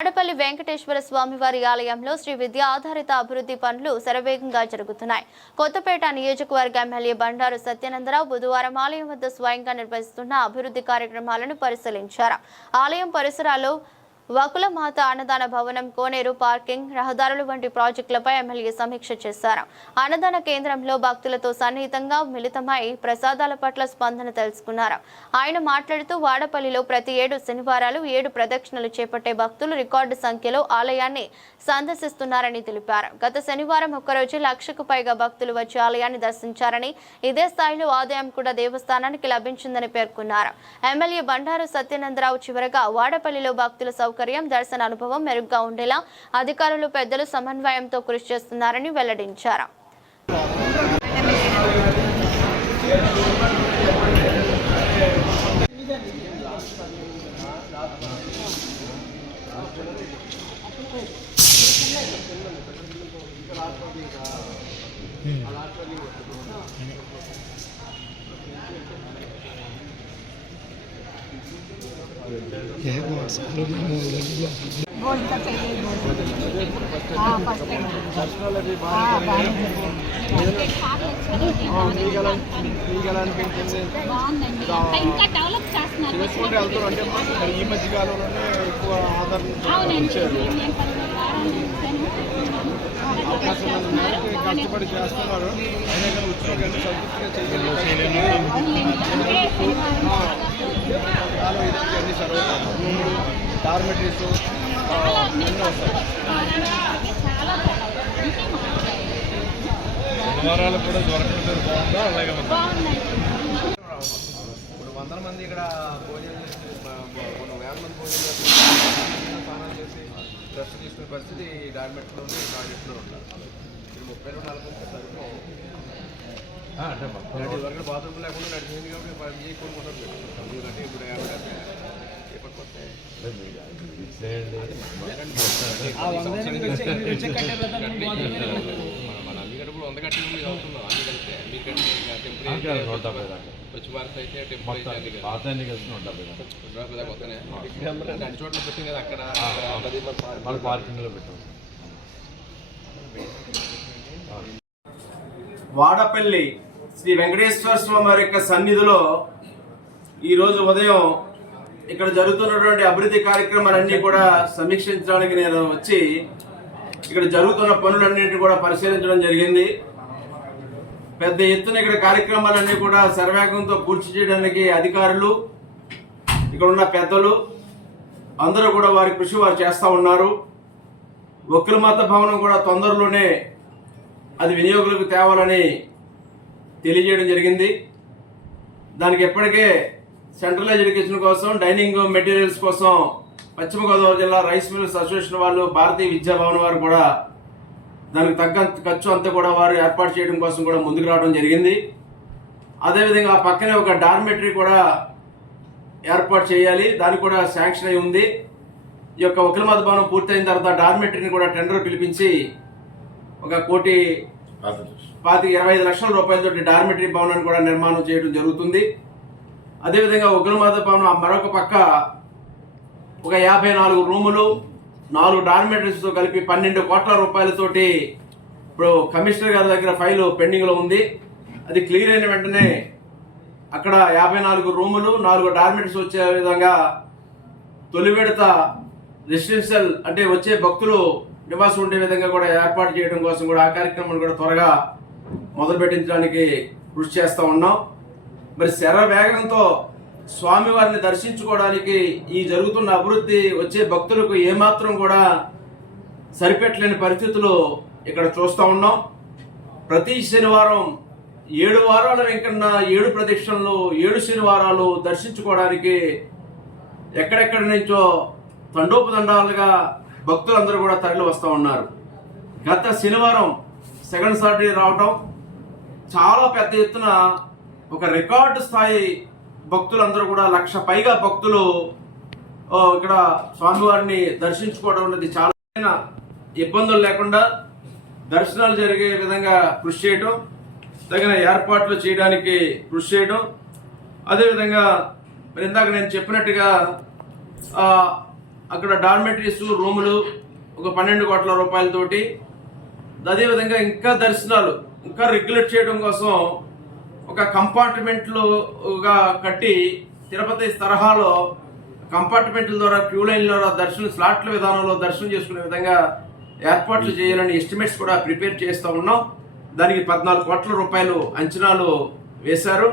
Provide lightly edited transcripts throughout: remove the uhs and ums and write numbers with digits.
వాడపల్లి వెంకటేశ్వర స్వామివారి ఆలయంలో శ్రీ విద్యా ఆధారిత అభివృద్ధి పనులు శరవేగంగా జరుగుతున్నాయి. కొత్తపేట నియోజకవర్గ ఎమ్మెల్యే బండారు సత్యానందరావు బుధవారం ఆలయం వద్ద స్వయంగా నిర్వహిస్తున్న అభివృద్ధి కార్యక్రమాలను పరిశీలించారు. ఆలయం పరిసరాల్లో వకులమాత అన్నదాన భవనం, కోనేరు, పార్కింగ్, రహదారులు వంటి ప్రాజెక్టులపై ఎమ్మెల్యే సమీక్ష చేశారు. అన్నదాన కేంద్రంలో భక్తులతో సన్నిహితంగా మిళితమై ప్రసాదాల పట్ల స్పందన తెలుసుకున్నారు. ఆయన మాట్లాడుతూ వాడపల్లిలో ప్రతి 7 శనివారాలు 7 ప్రదక్షిణలు చేపట్టే భక్తులు రికార్డు సంఖ్యలో ఆలయాన్ని సందర్శిస్తున్నారని తెలిపారు. గత శనివారం ఒక్కరోజు 1,00,000కు పైగా భక్తులు వచ్చి ఆలయాన్ని దర్శించారని, ఇదే స్థాయిలో ఆదాయం కూడా దేవస్థానానికి లభించిందని పేర్కొన్నారు. ఎమ్మెల్యే బండారు సత్యానందరావు చివరగా వాడపల్లిలో భక్తుల దర్శన అనుభవం మెరుగ్గా ఉండేలా అధికారులు, పెద్దలు సమన్వయంతో కృషి చేస్తున్నారని వెల్లడించారు. ఈ మధ్యకాలంలోనే ఎక్కువ ఆదరణ కష్టపడి చేస్తున్నారు. అయినా కానీ ఉద్యోగాన్ని సంతృప్తిగా చేయగలిగారు. అన్ని సర్వీసులు, డార్మెటరీస్ అన్నీ వస్తాయి. శనివారాలు కూడా దొరకడం బాగుందా? అలాగే ఇప్పుడు 100 మంది ఇక్కడ భోజనం చేసి, కొన్ని వేల మంది భోజనం స్నానం చేసి డ్రెస్ తీసుకునే పరిస్థితి డార్మెట్లో ప్రాజెక్టులో ఉంటారు. మీరు 30-40 సరిపో వరకు బాత్రూమ్ లేకుండా నడిచింది కాబట్టి ఏ కోరుకుంటారు పెట్టుకుంటాం. ఎందుకంటే ఇప్పుడు 50 మన అన్ని గడుపులు 100 కట్టి అవుతున్నాం. అన్ని కలిస్తే మీరు కట్టి వచ్చి భారత్ అయితే టెంపుల్ అన్ని చోట్ల పెట్టింది కదా. అక్కడ పార్కింగ్లో పెట్టాం. వాడపల్లి శ్రీ వెంకటేశ్వర స్వామి వారి యొక్క సన్నిధిలో ఈరోజు ఉదయం ఇక్కడ జరుగుతున్నటువంటి అభివృద్ధి కార్యక్రమాలన్నీ కూడా సమీక్షించడానికి నేను వచ్చి ఇక్కడ జరుగుతున్న పనులన్నింటినీ కూడా పరిశీలించడం జరిగింది. పెద్ద ఎత్తున ఇక్కడ కార్యక్రమాలన్నీ కూడా శరవేగంతో పూర్తి చేయడానికి అధికారులు, ఇక్కడ ఉన్న పెద్దలు అందరూ కూడా వారి కృషి వారు చేస్తూ ఉన్నారు. వకులమాత భవనం కూడా తొందరలోనే అది వినియోగులకు తేవాలని తెలియజేయడం జరిగింది. దానికి ఎప్పటికే సెంట్రలైజ్ ఎడ్యుకేషన్ కోసం, డైనింగ్ మెటీరియల్స్ కోసం పశ్చిమ గోదావరి జిల్లా రైస్ మిల్స్ అసోసియేషన్ వాళ్ళు, భారతీయ విద్యాభవన్ వారు కూడా దానికి తగ్గ ఖర్చు అంతా కూడా వారు ఏర్పాటు చేయడం కోసం కూడా ముందుకు రావడం జరిగింది. అదేవిధంగా ఆ పక్కనే ఒక డార్మెటరీ కూడా ఏర్పాటు చేయాలి, దానికి కూడా శాంక్షన్ అయి ఉంది. ఈ యొక్క వకులమాత భవనం పూర్తయిన తర్వాత డార్మెటరీని కూడా టెండర్ పిలిపించి 1,25 లక్షల రూపాయలతో డార్మెటరీ భవనాన్ని కూడా నిర్మాణం చేయడం జరుగుతుంది. అదేవిధంగా వకులమాత భవనం మరొక పక్క ఒక 54 రూములు, 4 డార్మెటరీస్తో కలిపి 12 కోట్ల రూపాయలతోటి ఇప్పుడు కమిషనర్ గారి దగ్గర ఫైల్ పెండింగ్లో ఉంది. అది క్లియర్ అయిన వెంటనే అక్కడ 54 రూములు, 4 డార్మెటరీస్ వచ్చే విధంగా తొలి విడత రెసిడెన్షియల్ అంటే వచ్చే భక్తులు నివాసం ఉండే విధంగా కూడా ఏర్పాటు చేయడం కోసం కూడా ఆ కార్యక్రమాన్ని కూడా త్వరగా మొదలు పెట్టించడానికి కృషి చేస్తూ ఉన్నాం. మరి శరవేగంతో స్వామివారిని దర్శించుకోవడానికి ఈ జరుగుతున్న అభివృద్ధి వచ్చే భక్తులకు ఏమాత్రం కూడా సరిపెట్టలేని పరిస్థితులు ఇక్కడ చూస్తూ ఉన్నాం. ప్రతి శనివారం 7 వారాల వెంకన్న 7 ప్రదక్షిణలు, 7 శనివారాలు దర్శించుకోవడానికి ఎక్కడెక్కడి నుంచో తండోపదండాలుగా భక్తులందరూ కూడా తరలి వస్తూ ఉన్నారు. గత శనివారం సెకండ్ సాటర్డే రావటం చాలా పెద్ద ఎత్తున ఒక రికార్డు స్థాయి భక్తులందరూ కూడా 1,00,000 పైగా భక్తులు ఇక్కడ స్వామివారిని దర్శించుకోవడం అనేది చాలా ఇబ్బందులు లేకుండా దర్శనాలు జరిగే విధంగా కృషి చేయడం, తగిన ఏర్పాట్లు చేయడానికి కృషి చేయడం. అదేవిధంగా మరి ఇందాక నేను చెప్పినట్టుగా అక్కడ డార్మెటరీస్ రూములు ఒక 12 కోట్ల రూపాయలతోటి, అదేవిధంగా ఇంకా దర్శనాలు ఇంకా రెగ్యులేట్ చేయడం కోసం ఒక కంపార్ట్మెంట్లుగా కట్టి తిరుపతి తరహాలో కంపార్ట్మెంట్ల ద్వారా క్యూ లైన్ల ద్వారా దర్శనం స్లాట్ల విధానంలో దర్శనం చేసుకునే విధంగా ఏర్పాట్లు చేయాలని ఎస్టిమేట్స్ కూడా ప్రిపేర్ చేస్తూ ఉన్నాం. దానికి 14 కోట్ల రూపాయలు అంచనాలు వేశారు.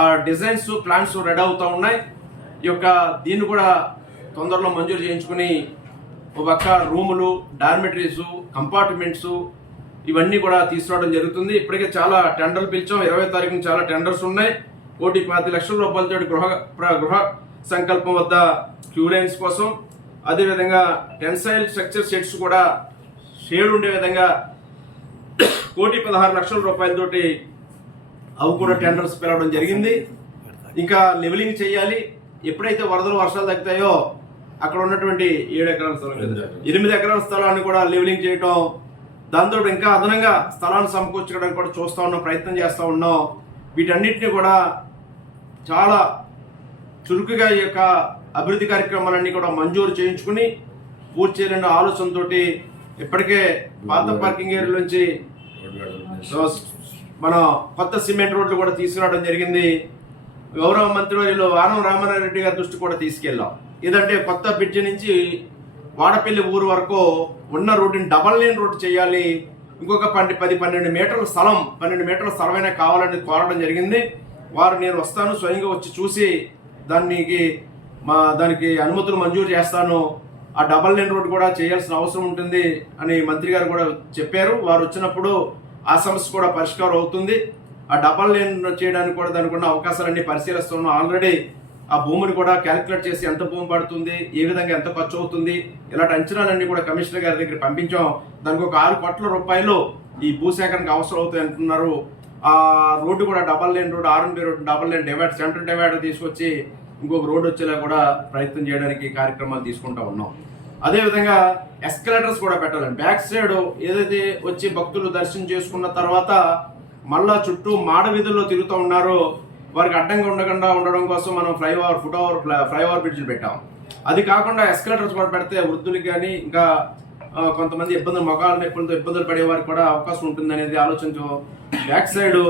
ఆ డిజైన్స్ ప్లాన్స్ రెడీ అవుతూ ఉన్నాయి. ఈ యొక్క దీన్ని కూడా తొందరలో మంజూరు చేయించుకుని ఒక పక్క రూములు, డార్మెటరీస్, కంపార్ట్మెంట్స్ ఇవన్నీ కూడా తీసుకురావడం జరుగుతుంది. ఇప్పటికే చాలా టెండర్లు పిలిచాం. 20వ తారీఖున చాలా టెండర్స్ ఉన్నాయి. 1,25,00,000 రూపాయలతో గృహ సంకల్పం వద్ద క్యూ లైన్స్ కోసం, అదేవిధంగా టెన్సైల్ స్ట్రక్చర్ సెట్స్ కూడా షేడ్ ఉండే విధంగా 1,16,00,000 రూపాయలతోటి అవి కూడా టెండర్స్ పిలవడం జరిగింది. ఇంకా లెవెలింగ్ చేయాలి. ఎప్పుడైతే వరదలు వర్షాలు తగ్గుతాయో అక్కడ ఉన్నటువంటి 7 ఎకరాల స్థలం, 8 ఎకరాల స్థలాన్ని కూడా లెవెలింగ్ చేయటం, దాంతో ఇంకా అదనంగా స్థలాన్ని సమకూర్చడానికి కూడా చూస్తూ ఉన్నాం, ప్రయత్నం చేస్తూ ఉన్నాం. వీటన్నిటిని కూడా చాలా చురుకుగా ఈ యొక్క అభివృద్ధి కార్యక్రమాలన్నీ కూడా మంజూరు చేయించుకుని పూర్తి చేయాలనే ఆలోచనతో ఇప్పటికే పాత పార్కింగ్ ఏరియా నుంచి మన కొత్త సిమెంట్ రోడ్లు కూడా తీసుకురావడం జరిగింది. గౌరవ మంత్రివర్యులు ఆనం రామారెడ్డి గారి దృష్టి కూడా తీసుకెళ్ళాం. ఏదంటే కొత్త బ్రిడ్జి నుంచి వాడపల్లి ఊరు వరకు ఉన్న రోడ్డుని డబల్ లేన్ రోడ్డు చేయాలి. ఇంకొక 10-12 మీటర్ల స్థలం, 12 మీటర్ల స్థలమైనా కావాలని కోరడం జరిగింది. వారు నేను వస్తాను, స్వయంగా వచ్చి చూసి దానికి అనుమతులు మంజూరు చేస్తాను, ఆ డబల్ లేన్ రోడ్డు కూడా చేయాల్సిన అవసరం ఉంటుంది అని మంత్రి గారు కూడా చెప్పారు. వారు వచ్చినప్పుడు ఆ సమస్య కూడా పరిష్కారం అవుతుంది. ఆ డబల్ లేన్ చేయడానికి కూడా దానికి ఉన్న అవకాశాలన్నీ పరిశీలిస్తున్నాం. ఆల్రెడీ ఆ భూమిని కూడా క్యాలిక్యులేట్ చేసి ఎంత భూమి పడుతుంది, ఏ విధంగా ఎంత ఖర్చు అవుతుంది, ఇలాంటి అంచనాలన్నీ కూడా కమిషనర్ గారి దగ్గర పంపించాం. దానికి ఒక 6 కోట్ల రూపాయలు ఈ భూసేకరణకు అవసరం అవుతాయి అంటున్నారు. ఆ రోడ్డు కూడా double lane road, R&B road double lane divider, central divider తీసుకొచ్చి ఇంకొక రోడ్డు వచ్చేలా కూడా ప్రయత్నం చేయడానికి కార్యక్రమాలు తీసుకుంటా ఉన్నాం. అదేవిధంగా ఎస్కలేటర్స్ కూడా పెట్టాలండి. బ్యాక్ సైడ్ ఏదైతే వచ్చి భక్తులు దర్శనం చేసుకున్న తర్వాత మళ్ళా చుట్టూ మాడ వీధుల్లో తిరుగుతూ ఉన్నారో వారికి అడ్డంగా ఉండకుండా ఉండడం కోసం మనం ఫ్లైఓవర్ బ్రిడ్జ్లు పెట్టాం. అది కాకుండా ఎస్కలేటర్స్ కూడా పెడితే వృద్ధులకి కానీ ఇంకా కొంతమంది మొగాల నొప్పులతో ఇబ్బందులు పడే వారికి కూడా అవకాశం ఉంటుంది అనేది ఆలోచనతో బ్యాక్ సైడ్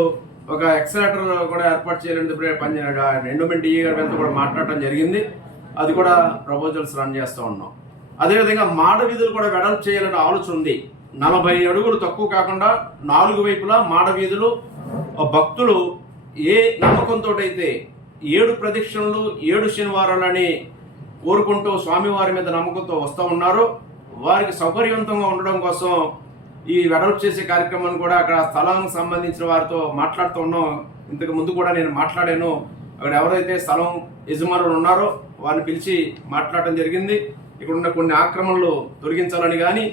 ఒక ఎక్సలేటర్ కూడా ఏర్పాటు చేయాలని ఎండోమెంట్ DE గారి వెంట కూడా మాట్లాడటం జరిగింది. అది కూడా ప్రపోజల్స్ రన్ చేస్తూ ఉన్నాం. అదేవిధంగా మాడ వీధులు కూడా వెడల్పు చేయాలనే ఆలోచన ఉంది. 40 అడుగులు తక్కువ కాకుండా 4 వైపులా మాడ వీధులు భక్తులు ఏ నమ్మకంతో అయితే 7 ప్రదక్షిణలు 7 శనివారాలని కోరుకుంటూ స్వామివారి మీద నమ్మకంతో వస్తూ ఉన్నారో వారికి సౌకర్యవంతంగా ఉండడం కోసం ఈ వెడల్పు చేసే కార్యక్రమాన్ని కూడా అక్కడ స్థలానికి సంబంధించిన వారితో మాట్లాడుతూ ఉన్నాం. ఇంతకు ముందు కూడా నేను మాట్లాడాను. అక్కడ ఎవరైతే స్థలం యజమానులు ఉన్నారో వారిని పిలిచి మాట్లాడటం జరిగింది. ఇక్కడ ఉన్న కొన్ని ఆక్రమణలు తొలగించాలని కానీ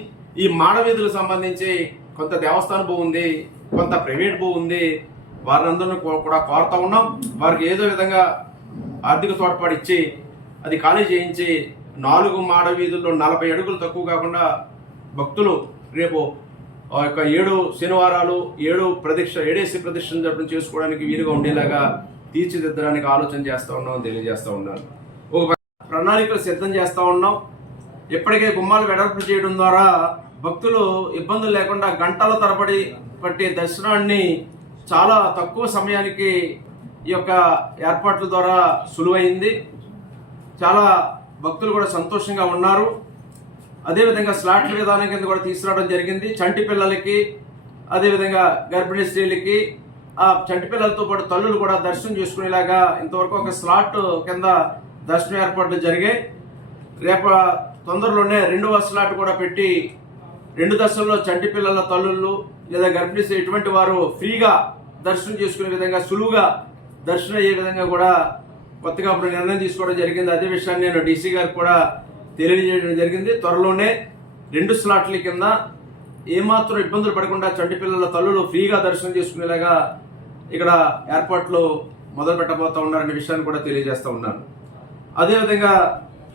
ఈ మాడవీధులకు సంబంధించి కొంత దేవస్థాన భూ ఉంది, కొంత ప్రైవేట్ భూ ఉంది. వారిని కూడా కోరుతా ఉన్నాం. వారికి ఏదో విధంగా ఆర్థిక తోడ్పాటు ఇచ్చి అది ఖాళీ చేయించి 4 మాడ వీధుల్లో 40 అడుగులు తక్కువ కాకుండా భక్తులు రేపు 7 శనివారాలు 7 ప్రదక్షిణ చేసుకోవడానికి వీలుగా ఉండేలాగా తీర్చిదిద్దడానికి ఆలోచన చేస్తూ ఉన్నాం, తెలియజేస్తూ ఉన్నాను. ఒక ప్రణాళికలు సిద్ధం చేస్తూ ఉన్నాం. ఇప్పటికే గుమ్మాలు వెడల్పు చేయడం ద్వారా భక్తులు ఇబ్బందులు లేకుండా గంటల తరబడి పట్టే దర్శనాన్ని చాలా తక్కువ సమయానికి ఈ యొక్క ఏర్పాట్ల ద్వారా సులువైంది. చాలా భక్తులు కూడా సంతోషంగా ఉన్నారు. అదేవిధంగా స్లాట్ల విధానం కింద కూడా తీసుకురావడం జరిగింది. చంటి పిల్లలకి అదేవిధంగా గర్భిణీ స్త్రీలకి ఆ చంటి పిల్లలతో పాటు తల్లులు కూడా దర్శనం చేసుకునేలాగా ఇంతవరకు ఒక స్లాట్ కింద దర్శనం ఏర్పాట్లు జరిగాయి. రేపు తొందరలోనే 2వ స్లాట్ కూడా పెట్టి 2 దశల్లో చంటి పిల్లల తల్లుళ్ళు లేదా గర్భిణీ స్త్రీ ఇటువంటి వారు ఫ్రీగా దర్శనం చేసుకునే విధంగా సులువుగా దర్శనం అయ్యే విధంగా కూడా కొత్తగా అప్పుడు నిర్ణయం తీసుకోవడం జరిగింది. అదే విషయాన్ని నేను DC గారికి కూడా తెలియజేయడం జరిగింది. త్వరలోనే 2 స్లాట్ల కింద ఏమాత్రం ఇబ్బందులు పడకుండా చంటి పిల్లల తల్లులు ఫ్రీగా దర్శనం చేసుకునేలాగా ఇక్కడ ఏర్పాట్లు మొదలు పెట్టబోతా ఉన్నారనే విషయాన్ని కూడా తెలియజేస్తా ఉన్నాను. అదేవిధంగా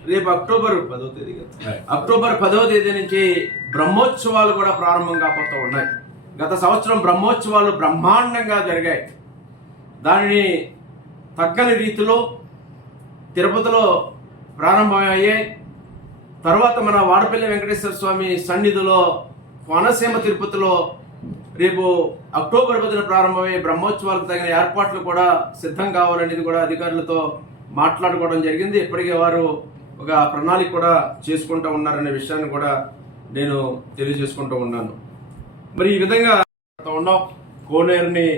రేపు అక్టోబర్ 10వ తేదీ నుంచి బ్రహ్మోత్సవాలు కూడా ప్రారంభం కాబోతూ ఉన్నాయి. గత సంవత్సరం బ్రహ్మోత్సవాలు బ్రహ్మాండంగా జరిగాయి. దానిని తగ్గని రీతిలో తిరుపతిలో ప్రారంభమయ్యాయి. తర్వాత మన వాడపల్లి వెంకటేశ్వర స్వామి సన్నిధిలో కోనసీమ తిరుపతిలో రేపు అక్టోబర్ 10న ప్రారంభమయ్యే బ్రహ్మోత్సవాలకు తగిన ఏర్పాట్లు కూడా సిద్ధం కావాలనేది కూడా అధికారులతో మాట్లాడుకోవడం జరిగింది. ఇప్పటికే వారు ఒక ప్రణాళిక కూడా చేసుకుంటూ ఉన్నారనే విషయాన్ని కూడా నేను తెలియజేసుకుంటూ ఉన్నాను. మరి ఈ విధంగా ఉన్నాం, కోనేరుని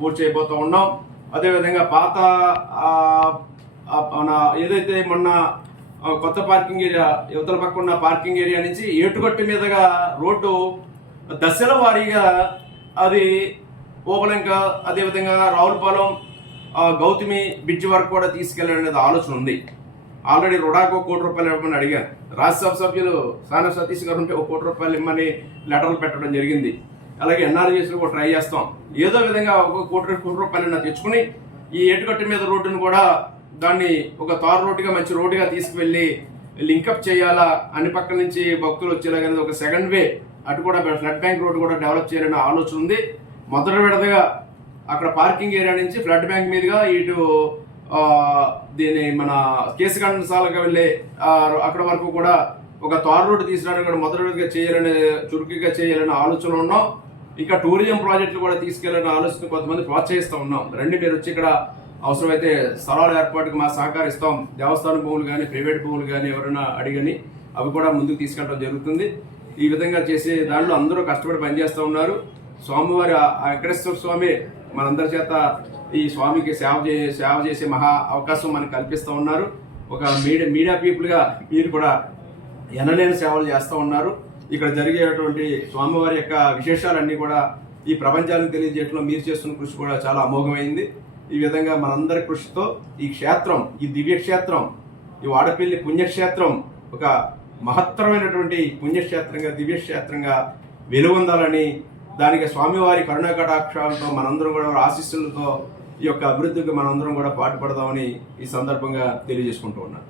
పూర్తి చేయబోతూ ఉన్నాం. అదేవిధంగా పాత మన ఏదైతే మొన్న కొత్త పార్కింగ్ ఏరియా యువతల పక్క ఉన్న పార్కింగ్ ఏరియా నుంచి ఏటుగట్టు మీదుగా రోడ్డు దశల వారీగా అది ఓపలంక అదేవిధంగా రావులపాలెం గౌతమి బ్రిడ్జ్ వరకు కూడా తీసుకెళ్లాలనేది ఆలోచన ఉంది. ఆల్రెడీ రుడాకు ₹1 కోటి ఇవ్వమని అడిగారు. రాజ్యసభ సభ్యులు సానా సతీష్ గారు ఉంటే ₹1 కోటి ఇమ్మని లెటర్లు పెట్టడం జరిగింది. అలాగే ఎన్ఆర్జీఎస్ కూడా ట్రై చేస్తాం. ఏదో విధంగా ₹1 కోటి తెచ్చుకుని ఈ ఏటుగట్టు మీద రోడ్డును కూడా దాన్ని ఒక తారు రోడ్డుగా మంచి రోడ్డుగా తీసుకువెళ్ళి లింకప్ చేయాలా, అన్ని పక్కల నుంచి భక్తులు వచ్చేలాగా ఒక సెకండ్ వే అటు కూడా ఫ్లడ్ బ్యాంక్ రోడ్డు కూడా డెవలప్ చేయాలనే ఆలోచన ఉంది. మొదటి విడతగా అక్కడ పార్కింగ్ ఏరియా నుంచి ఫ్లడ్ బ్యాంక్ మీదుగా ఇటు దీని మన కేసుగండసాలకు వెళ్ళే అక్కడ వరకు కూడా ఒక తారు రోడ్డు తీసుకురావడానికి కూడా మొదటి విడతగా చేయాలనే చురుకుగా చేయాలనే ఆలోచన ఉన్నాం. ఇంకా టూరిజం ప్రాజెక్టులు కూడా తీసుకెళ్లాలనే ఆలోచన కొంతమంది ప్రోత్సహిస్తూ ఉన్నాం. రండి మీరు వచ్చి ఇక్కడ అవసరమైతే స్థలాల ఏర్పాటుకు మా సహకరిస్తాం. దేవస్థాన భూములు కానీ ప్రైవేట్ భూములు కానీ ఎవరైనా అడిగని అవి కూడా ముందుకు తీసుకెళ్ళడం జరుగుతుంది. ఈ విధంగా చేసే దాంట్లో అందరూ కష్టపడి పనిచేస్తూ ఉన్నారు. స్వామివారి వెంకటేశ్వర స్వామి మనందరి చేత ఈ స్వామికి సేవ చేసే మహా అవకాశం మనకు కల్పిస్తూ ఉన్నారు. ఒక మీడియా పీపుల్గా మీరు కూడా ఎనలేని సేవలు చేస్తూ ఉన్నారు. ఇక్కడ జరిగేటువంటి స్వామివారి యొక్క విశేషాలన్నీ కూడా ఈ ప్రపంచానికి తెలియజేయడంలో మీరు చేస్తున్న కృషి కూడా చాలా అమోఘమైంది. ఈ విధంగా మనందరి కృషితో ఈ క్షేత్రం, ఈ దివ్యక్షేత్రం, ఈ వాడపల్లి పుణ్యక్షేత్రం ఒక మహత్తరమైనటువంటి పుణ్యక్షేత్రంగా దివ్యక్షేత్రంగా వెలుగొందాలని, దానికి స్వామివారి కరుణాకటాక్షాలతో మనందరం కూడా ఆశీస్సులతో ఈ యొక్క అభివృద్ధికి మనందరం కూడా పాటుపడదామని ఈ సందర్భంగా తెలియజేసుకుంటూ ఉన్నాను.